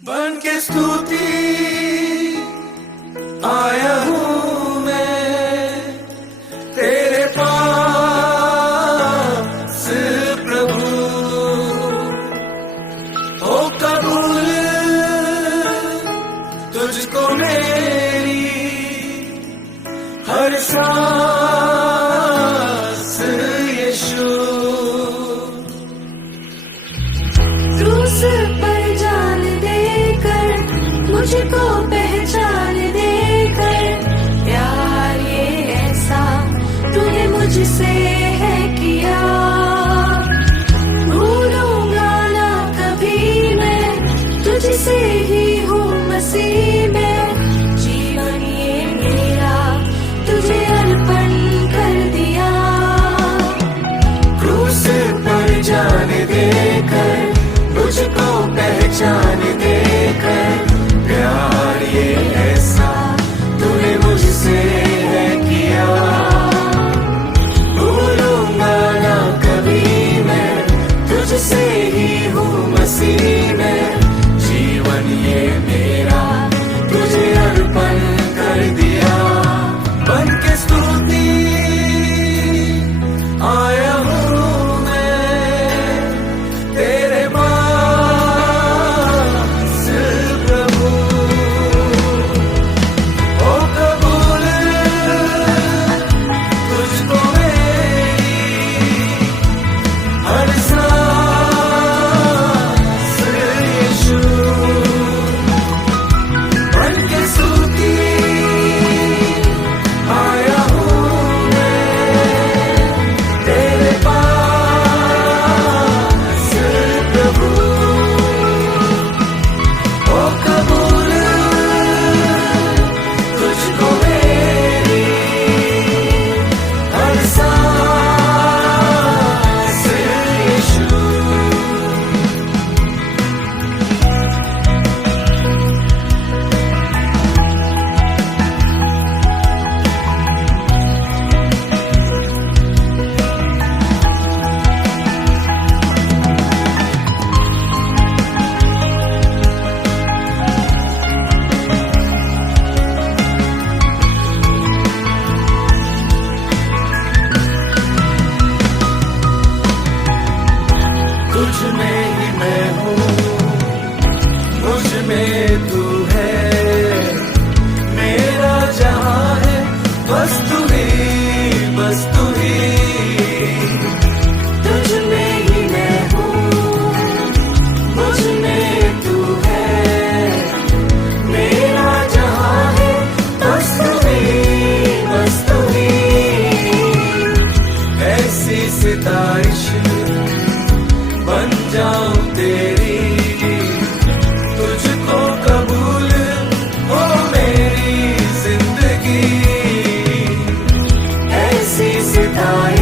बन के स्तुति आया हूँ मैं तेरे पास प्रभु। ओ कबूल तुझको मेरी हर सांस यीशु। क्रूस पर जान देकर मुझको पहचान देकर प्यार ये ऐसा तूने मुझसे है किया। भूलूंगा ना कभी मैं तुझसे ही हूँ मसीह में। जीवन ये मेरा तुझे अर्पण कर दिया। क्रूस पर जान देकर मुझको पहचान देकर प्यार ये ऐसा तूने मुझसे है किया। भूलूंगा ना कभी मैं तुझसे ही हूँ मसीह में। जीवन ये मेरा तुझे अर्पण कर दिया। बन के स्तुति आया हूँ मैं तेरे पास प्रभु। ओ कबूल तुझको मेरी हर सांस यीशु। बन के स्तुति आया हूँ मैं तेरे पास प्रभु। ओ कबूल तुझको मेरी हर सांस यीशु। तुझ में ही मैं हूँ मुझ में तू है। मेरा जहाँ है बस तू ही बस तू ही। तुझ में ही मैं हूँ मुझ में तू है। मेरा जहाँ है बस तू ही बस तू ही। ऐसी सितारिश बन जाऊं तेरी तुझको कबूल हो मेरी जिंदगी। ऐसी सितारिश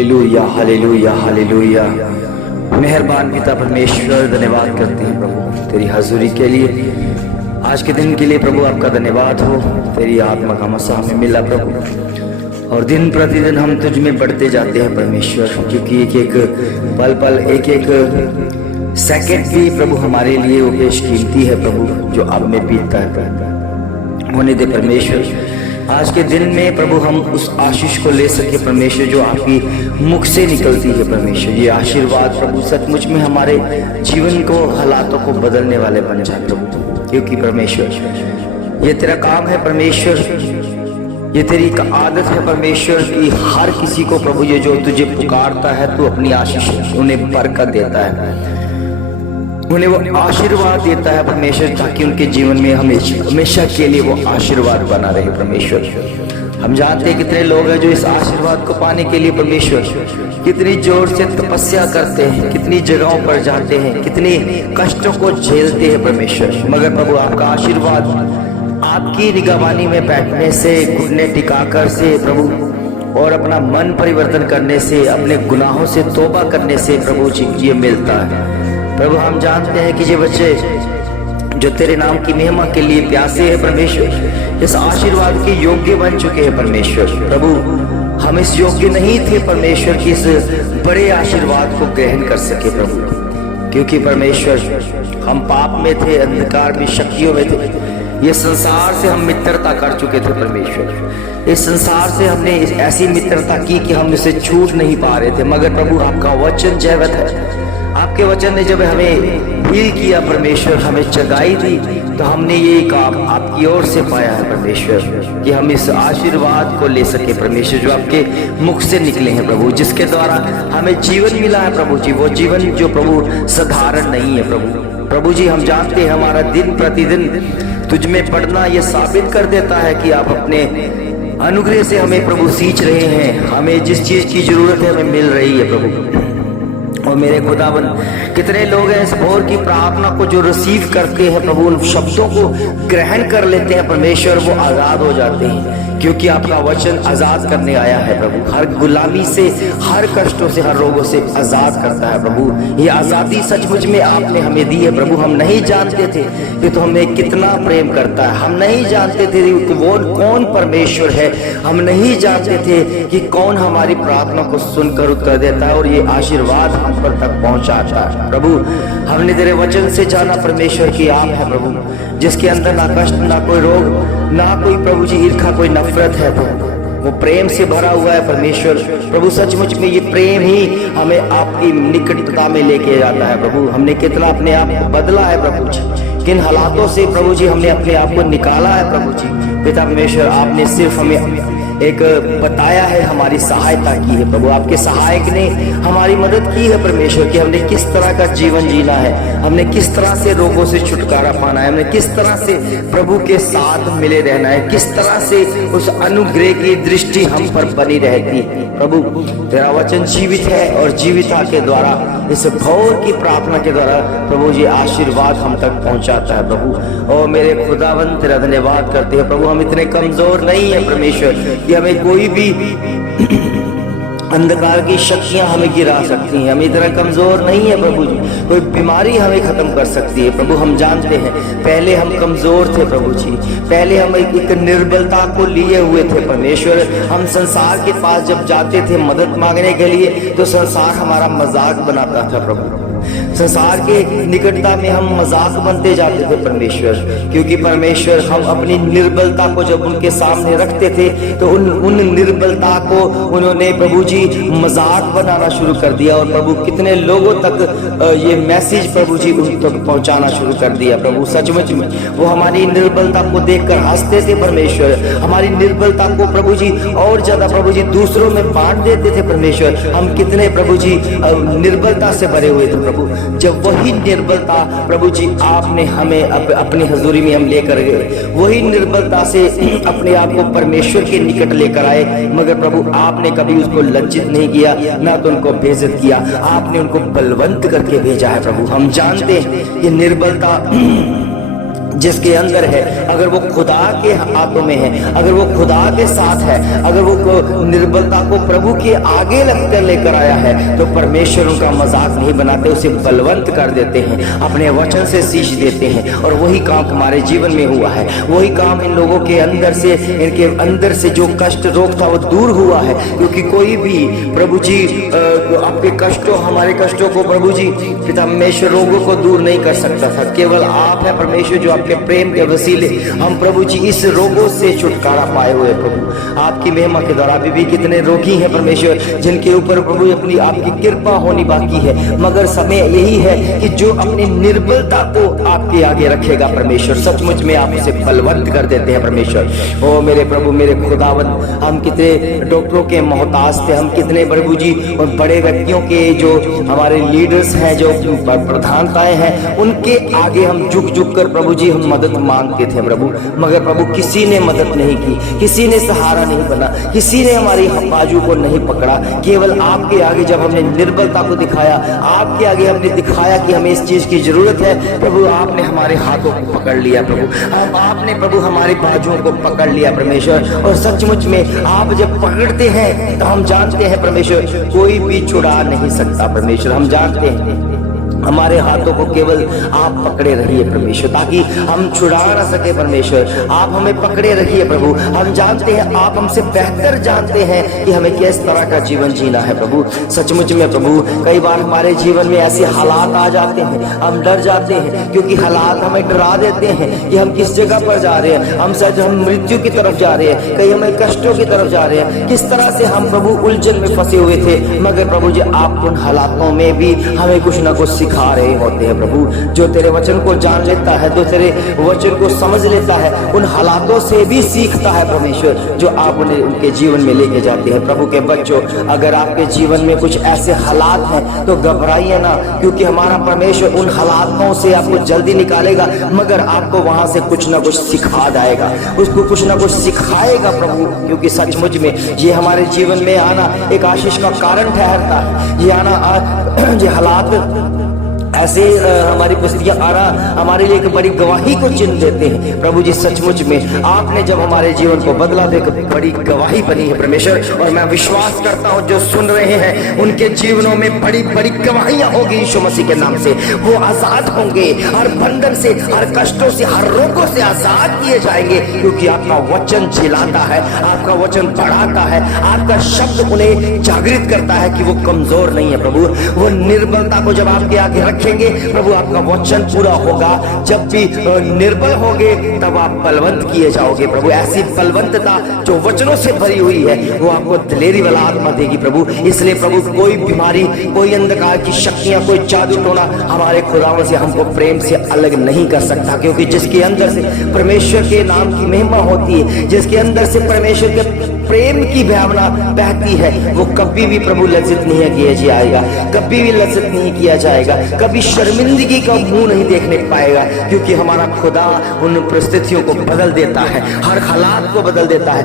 हालेलुया हालेलुया हालेलुया। मेहरबान पिता परमेश्वर, धन्यवाद करते हैं प्रभु तेरी हजूरी के लिए, आज के दिन के लिए प्रभु आपका धन्यवाद हो। तेरी आत्मा का मसा हमें मिला प्रभु, और दिन प्रतिदिन हम तुझ में बढ़ते जाते हैं परमेश्वर, क्योंकि एक एक पल पल एक एक सेकंड भी प्रभु हमारे लिए वो बेशकीमती है प्रभु, जो अब में बीतता है प्रभु। होने दे परमेश्वर आज के दिन में प्रभु हम उस आशीष को ले सके परमेश्वर, जो आपकी मुख से निकलती है परमेश्वर। ये आशीर्वाद प्रभु सचमुच में हमारे जीवन को, हालातों को बदलने वाले बन जाए प्रभु, क्योंकि परमेश्वर ये तेरा काम है परमेश्वर, ये तेरी एक आदत है परमेश्वर कि हर किसी को प्रभु ये जो तुझे पुकारता है तू अपनी आशीष उन्हें बरकत देता है, उन्हें वो आशीर्वाद देता है परमेश्वर, ताकि उनके जीवन में हमेशा के लिए वो आशीर्वाद बना रहे परमेश्वर। हम जानते हैं कितने लोग हैं जो इस आशीर्वाद को पाने के लिए परमेश्वर कितनी जोर से तपस्या करते हैं, कितनी जगहों पर जाते हैं, कितनी कष्टों को झेलते हैं परमेश्वर, मगर प्रभु आपका आशीर्वाद आपकी निगरानी में बैठने से, घुटने टिकाकर से प्रभु, और अपना मन परिवर्तन करने से, अपने गुनाहों से तौबा करने से प्रभु जी ये मिलता है प्रभु। हम जानते हैं कि ये बच्चे जो तेरे नाम की महिमा के लिए प्यासे हैं परमेश्वर, इस आशीर्वाद के योग्य बन चुके हैं परमेश्वर। प्रभु हम इस योग्य नहीं थे परमेश्वर कि इस बड़े आशीर्वाद को ग्रहण कर सके प्रभु, क्योंकि परमेश्वर हम पाप में थे, अंधकार की शक्तियों में थे, ये संसार से हम मित्रता कर चुके थे परमेश्वर। इस संसार से हमने ऐसी मित्रता की कि हम इसे छूट नहीं पा रहे थे, मगर प्रभु आपका वचन जैवत है। आपके वचन ने जब हमें हील किया परमेश्वर, हमें जगाई दी, तो हमने ये काम आपकी ओर से पाया है परमेश्वर, कि हम इस आशीर्वाद को ले सके परमेश्वर, जो आपके मुख से निकले हैं प्रभु, जिसके द्वारा हमें जीवन मिला है प्रभु जी। वो जीवन जो प्रभु साधारण नहीं है प्रभु। प्रभु जी हम जानते हैं हमारा दिन प्रतिदिन तुझ में पढ़ना ये साबित कर देता है कि आप अपने अनुग्रह से हमें प्रभु सींच रहे हैं, हमें जिस चीज की जरूरत है हमें मिल रही है प्रभु। और मेरे खुदावन कितने लोग हैं इस भोर की प्रार्थना को जो रिसीव करते हैं प्रभु, उन शब्दों को ग्रहण कर लेते हैं परमेश्वर, वो आजाद हो जाते हैं, क्योंकि आपका वचन आजाद करने आया है प्रभु। हर गुलामी से, हर कष्टों से, हर रोगों से आजाद करता है प्रभु। ये आजादी सचमुच में आपने हमें दी है प्रभु। हम नहीं जानते थे कि तो हमें कितना प्रेम करता है, हम नहीं जानते थे कि वो कौन परमेश्वर है, हम नहीं जानते थे कि कौन हमारी प्रार्थना को सुनकर उत्तर देता है और ये आशीर्वाद हम पर तक पहुंचाता है प्रभु। हमने तेरे वचन से जाना परमेश्वर की आप है प्रभु, जिसके अंदर ना कष्ट, ना कोई रोग, ना कोई प्रभु जी ईर्ष्या, कोई नफरत है प्रभु, वो प्रेम से भरा हुआ है परमेश्वर। प्रभु सचमुच में ये प्रेम ही हमें आपकी निकटता में लेके जाता है प्रभु। हमने कितना अपने आप को बदला है प्रभु जी, किन हालातों से प्रभु जी हमने अपने आप को निकाला है प्रभु जी। पिता परमेश्वर आपने सिर्फ हमें एक बताया है, हमारी सहायता की है प्रभु। आपके सहायक ने हमारी मदद की है परमेश्वर, कि हमने किस तरह का जीवन जीना है, हमने किस तरह से रोगों से छुटकारा पाना है, हमने किस तरह से प्रभु के साथ मिले रहना है, किस तरह से उस अनुग्रह की दृष्टि हम पर बनी रहती है प्रभु। तेरा वचन जीवित है और जीविता के द्वारा, इस भोर की प्रार्थना के द्वारा प्रभु जी आशीर्वाद हम तक पहुंचाता है प्रभु। और मेरे खुदावन तेरा धन्यवाद करते हैं प्रभु। हम इतने कमजोर नहीं है परमेश्वर कि हमें कोई भी अंधकार की शक्तियां हमें गिरा सकती हैं, हम इतना कमजोर नहीं है प्रभु जी, कोई बीमारी हमें खत्म कर सकती है प्रभु। हम जानते हैं पहले हम कमजोर थे प्रभु जी, पहले हम एक निर्बलता को लिए हुए थे परमेश्वर। हम संसार के पास जब जाते थे मदद मांगने के लिए, तो संसार हमारा मजाक बनाता था प्रभु। संसार के निकटता में हम मजाक बनते जाते थे परमेश्वर, क्योंकि परमेश्वर हम अपनी निर्बलता को जब उनके सामने रखते थे, तो उन निर्बलता को उन्होंने प्रभु जी मजाक बनाना शुरू कर दिया। और प्रभु कितने लोगों तक ये मैसेज प्रभु जी उन तक पहुंचाना शुरू कर दिया प्रभु। सचमुच में वो हमारी निर्बलता को देखकर हंसते थे परमेश्वर, हमारी निर्बलता को प्रभु जी और ज्यादा प्रभु जी दूसरों में बांट देते थे परमेश्वर। हम कितने प्रभु जी निर्बलता से भरे हुए थे प्रभु। जब वही निर्बलता प्रभु जी आपने हमें अपनी हजूरी में हम लेकर गए, वही निर्बलता से अपने आप को परमेश्वर के निकट लेकर आए, मगर प्रभु आपने कभी उसको लज्जित नहीं किया, ना तो उनको बेइज्जत किया, आपने उनको बलवंत करके भेजा है प्रभु। हम जानते हैं ये निर्बलता जिसके अंदर है, अगर वो खुदा के हाथों में है, अगर वो खुदा के साथ है, अगर वो निर्बलता को प्रभु के आगे लगकर लेकर आया है, तो परमेश्वर उनका मजाक नहीं बनाते, उसे बलवंत कर देते हैं, अपने वचन से सींच देते हैं। और वही काम हमारे जीवन में हुआ है, वही काम इन लोगों के अंदर से, इनके अंदर से जो कष्ट रोग था वो दूर हुआ है। क्योंकि कोई भी प्रभु जी आपके कष्टों, हमारे कष्टों को प्रभु जी पिता परमेश्वर रोगों को दूर नहीं कर सकता था। केवल आप है परमेश्वर जो आपके प्रेम के वसीले हम प्रभु जी इस रोगों से छुटकारा पाए हुए। प्रभु आपकी महिमा के द्वारा अभी भी कितने रोगी हैं परमेश्वर, जिनके ऊपर प्रभु अपनी आपकी कृपा होनी बाकी है, मगर समय यही है कि जो अपनी निर्बलता को आपके आगे रखेगा परमेश्वर, सचमुच में आप उसे बलवंत कर देते हैं परमेश्वर। ओ मेरे प्रभु, मेरे खुदावंद, हम कितने डॉक्टरों के मोहताज थे, हम कितने प्रभु जी और बड़े व्यक्तियों के जो हमारे लीडर्स हैं, जो प्रधानताएं हैं, उनके आगे हम झुक झुक कर प्रभु जी हम मदद मांगते थे प्रभु, मगर प्रभु किसी ने मदद नहीं की, किसी ने सहारा नहीं बना, किसी ने हमारी बाजू को नहीं पकड़ा। केवल आपके आगे जब हमने निर्बलता को दिखाया, आपके आगे हमने दिखाया कि हमें इस चीज की जरूरत है, प्रभु आपने हमारे हाथों को पकड़ लिया प्रभु, अब आपने प्रभु हमारी बाजुओं को पकड़ लिया परमेश्वर। और सचमुच में आप जब पकड़ते हैं तो हम जानते हैं परमेश्वर कोई भी छुड़ा नहीं सकता परमेश्वर। हम जानते हैं हमारे हाथों को केवल आप पकड़े रहिए परमेश्वर, ताकि हम छुड़ा ना सके परमेश्वर। आप हमें पकड़े रहिए प्रभु। हम जानते हैं, आप हमसे बेहतर जानते हैं कि हमें किस तरह का जीवन जीना है प्रभु। सचमुच में प्रभु कई बार हमारे जीवन में ऐसे हालात आ जाते हैं, हम डर जाते हैं, क्योंकि हालात हमें डरा देते हैं कि हम किस जगह पर जा रहे हैं, हम मृत्यु की तरफ जा रहे हैं, कहीं हमें कष्टों की तरफ जा रहे हैं। किस तरह से हम प्रभु उलझन में फंसे हुए थे, मगर प्रभु जी आप उन हालातों में भी हमें कुछ ना कुछ सिखा रहे होते हैं प्रभु। जो तेरे वचन को जान लेता है, जो तेरे वचन को समझ लेता है, उन हालातों से भी सीखता है परमेश्वर, जो आप उन्हें उनके जीवन में लेके जाते हैं। प्रभु के बच्चों, अगर आपके जीवन में कुछ ऐसे हालात हैं तो घबराइए ना, क्योंकि हमारा परमेश्वर उन हालातों से आपको जल्दी निकालेगा, मगर आपको वहां से कुछ ना कुछ सिखा जाएगा, उसको कुछ ना कुछ सिखाएगा प्रभु। क्योंकि सचमुच में ये हमारे जीवन में आना एक आशीष का कारण ठहरता है। ये आना, ये हालात ऐसे हमारी परिस्थितियां आना हमारे लिए एक बड़ी गवाही को चिन्ह देते हैं प्रभु जी। सचमुच में आपने जब हमारे जीवन को बदला तो एक बड़ी गवाही बनी है परमेश्वर। और मैं विश्वास करता हूं जो सुन रहे हैं उनके जीवनों में बड़ी बड़ी गवाहियां होगी यीशु मसीह के नाम से। वो आजाद होंगे, हर बंधन से, हर कष्टों से, हर रोगों से आजाद किए जाएंगे, क्योंकि आपका वचन झिलाता है, आपका वचन बढ़ाता है, आपका शब्द उन्हें जागृत करता है कि वो कमजोर नहीं है प्रभु। वो निर्बलता को जब आपके आगे रखेंगे प्रभु, आपका वचन पूरा होगा। जब भी निर्बल होगे तब आप बलवंत किए जाओगे प्रभु। ऐसी बलवंतता जो वचनों से भरी हुई है वो आपको दिलेरी वाला आत्मा देगी प्रभु। इसलिए प्रभु कोई बीमारी, कोई अंधकार की शक्तियां, कोई जादू टोना हमारे खुदाओं से, हमको प्रेम से अलग नहीं कर सकता, क्योंकि जिसके अंदर से परमेश्वर के नाम की महिमा होती है, जिसके अंदर से परमेश्वर के प्रेम की भावना बहती है, वो कभी भी प्रभु लज्जित नहीं किया जाएगा, कभी भी लज्जित नहीं किया जाएगा, कभी शर्मिंदगी का मुंह नहीं देखने पाएगा, क्योंकि हमारा खुदा उन परिस्थितियों को बदल देता है, हर हालात को बदल देता है,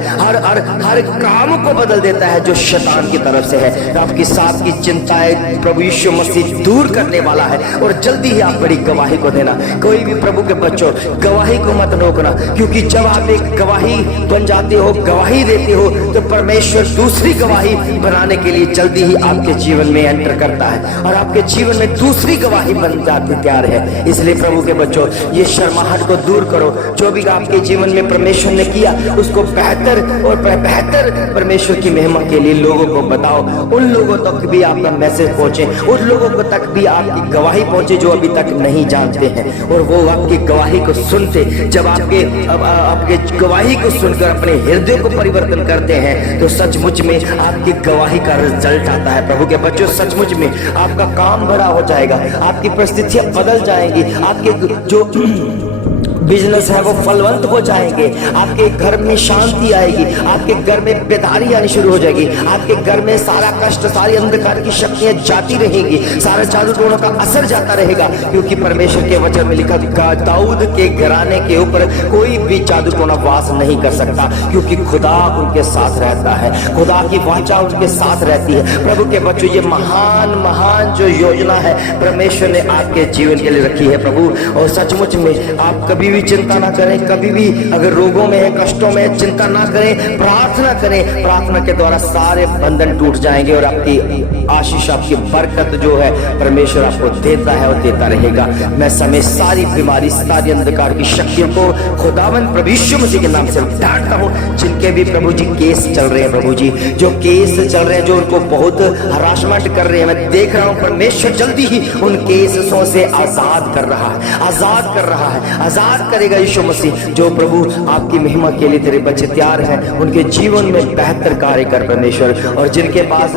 हर काम को बदल देता है जो शैतान की तरफ से है। आपकी साथ की चिंताएं प्रभु यीशु मसीह दूर करने वाला है, और जल्दी ही आप बड़ी गवाही को देना। कोई भी प्रभु के बच्चों, गवाही को मत रोकना, क्योंकि जब आप एक गवाही बन जाते हो, गवाही देते हो, तो परमेश्वर दूसरी गवाही बनाने के लिए जल्दी ही आपके जीवन में एंटर करता है, और आपके जीवन में दूसरी गवाही बन जाती तैयार है। इसलिए प्रभु के बच्चों, ये शर्माहट को दूर करो। जो भी आपके जीवन में परमेश्वर ने किया उसको बेहतर और बेहतर परमेश्वर की महिमा के लिए लोगों को बताओ। उन लोगों तक भी आपका मैसेज पहुंचे, उन लोगों को तक भी आपकी गवाही पहुंचे जो अभी तक नहीं जानते हैं, और वो आपकी गवाही को सुनते, जब आपके गवाही को सुनकर अपने हृदय को परिवर्तन करते हैं, तो सचमुच में आपकी गवाही का रिजल्ट आता है। प्रभु के बच्चों, सचमुच में आपका काम बड़ा हो जाएगा, आपकी परिस्थितियां बदल जाएंगी, आपके जो बिजनेस है वो फलवंत हो जाएंगे, आपके घर में शांति आएगी, आपके घर में बेदारी आनी शुरू हो जाएगी, आपके घर में सारा कष्ट, सारी अंधकार की शक्तियां जाती रहेंगी, सारा जादू टोनों का असर जाता रहेगा, क्योंकि परमेश्वर के वचन में लिखा दाऊद के घराने के ऊपर कोई भी जादू टोना वास नहीं कर सकता, क्योंकि खुदा उनके साथ रहता है, खुदा की वाचा उनके साथ रहती है। प्रभु के बच्चों, ये महान महान जो योजना है परमेश्वर ने आपके जीवन के लिए रखी है प्रभु, और सचमुच में आप कभी कभी भी चिंता ना करें, कभी भी अगर रोगों में है, कष्टों में है, चिंता ना करें, प्रार्थना करें। प्रार्थना के द्वारा सारे बंधन टूट जाएंगे और आपकी आशीष, आपकी बरकत जो है परमेश्वर आपको देता है और देता रहेगा। मैं समय सारी बीमारी, सारी अंधकार की शक्तियों को खुदावंद प्रभु यीशु मसीह के नाम से डांटता हूँ। जिनके भी प्रभु जी केस चल रहे हैं, प्रभु जी जो केस चल रहे हैं, जो उनको बहुत हरासमेंट कर रहे हैं, मैं देख रहा हूँ परमेश्वर जल्दी ही उन केसों से आजाद कर रहा है, आजाद कर रहा है, आजाद करेगा यीशु मसीह। जो प्रभु आपकी महिमा के लिए तेरे बच्चे तैयार हैं, उनके जीवन में बेहतर कार्य कर परमेश्वर। और जिनके पास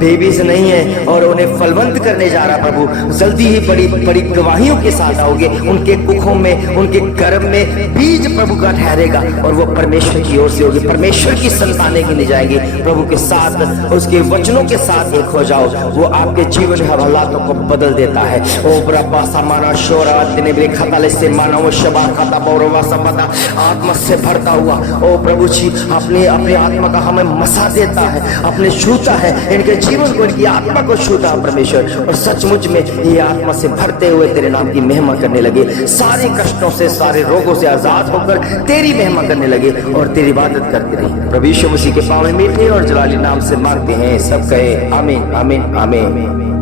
बेबीज नहीं है और उन्हें फलवंत करने जा रहा प्रभु, जल्दी ही बड़ी बड़ी गवाहियों के साथ आओगे। उनके कुखों में, उनके गर्भ में बीज प्रभु का ठहरेगा और वो परमेश्वर की ओर से होगी, परमेश्वर की संतानें गिनी जाएंगी। प्रभु के साथ, उसके वचनों के साथ एक हो जाओ, वो आपके जीवन में हालातों को बदल देता है। ओ ब्रह्मा समाना शोरा दिन ब्रे खताले से मानव शबा खाता पौरवा सबदा आत्मा से भरता हुआ ओ प्रभु जी अपने अपने आत्मा का हमें मसा देता है, अपने छूता है, इनके जीवन को, इनकी आत्मा को छूता है परमेश्वर। और सचमुच में ये आत्मा से भरते हुए तेरे नाम की महिमा करने लगे, सारे कष्टों से, सारे रोगों से आजाद होकर तेरी महिमा करने लगे और तेरी इबादत करते रहे। प्रभु यीशु मसीह के पावन मीठे और जलाली नाम से मांगते हैं, सब कहे आमीन, आमीन, आमीन।